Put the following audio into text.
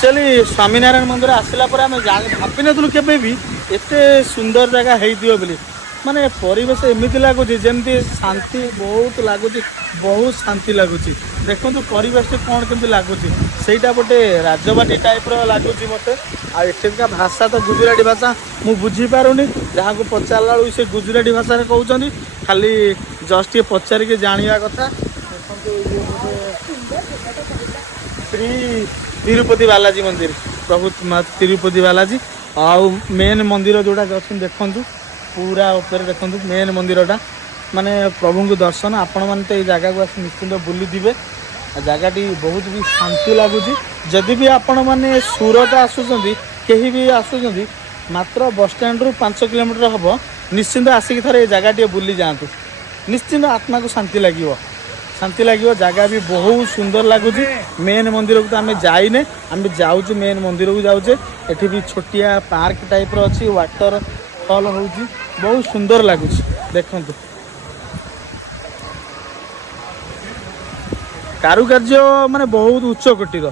actually Swaminarayan मंदिर आसला आम भावी नु केवे भी एत सुंदर जगह हो माने परिवेश एमती लगुच जमी शांति बहुत लगुच बहुत शांति लगुच देखो परिवेश कौन केमती लगुच सहीटा गोटे राजबाटी टाइप लगुच मत आठिका भाषा तो गुजराती भाषा मु बुझीपारुनी जहाँ को पचारा बेलू से गुजराती भाषा कहते खाली जस्ट ये पचारिक जाना कथा श्री तिरुपति बालाजी मंदिर प्रभु तिरुपति बालाजी आउ मेन मंदिर जोड़ा अच्छे देखु पूरा ऊपर देखो मेन मंदिरटा माने प्रभु को दर्शन आपण मैंने तो ये जगह को आस निश्चिंत बुली जगहटी बहुत भी शांति लगुच जदि भी आपण मैंने सूरत आसुँच कहीं भी आसुँच मात्र बस स्टैंड रु 5 किलोमीटर हम निश्चिंत आसिक थे जगह बुली जातु निश्चिंत आत्मा को शांति लगे जगह भी बहुत सुंदर लगुच मेन मंदिर को तो आम जाइने आम जाऊे मेन मंदिर को जाऊे एठी भी छोटिया पार्क टाइप अच्छी वाटर फॉल हो बहुत सुंदर लगुच देखु कारुकार्य माने बहुत उच्च कोटीर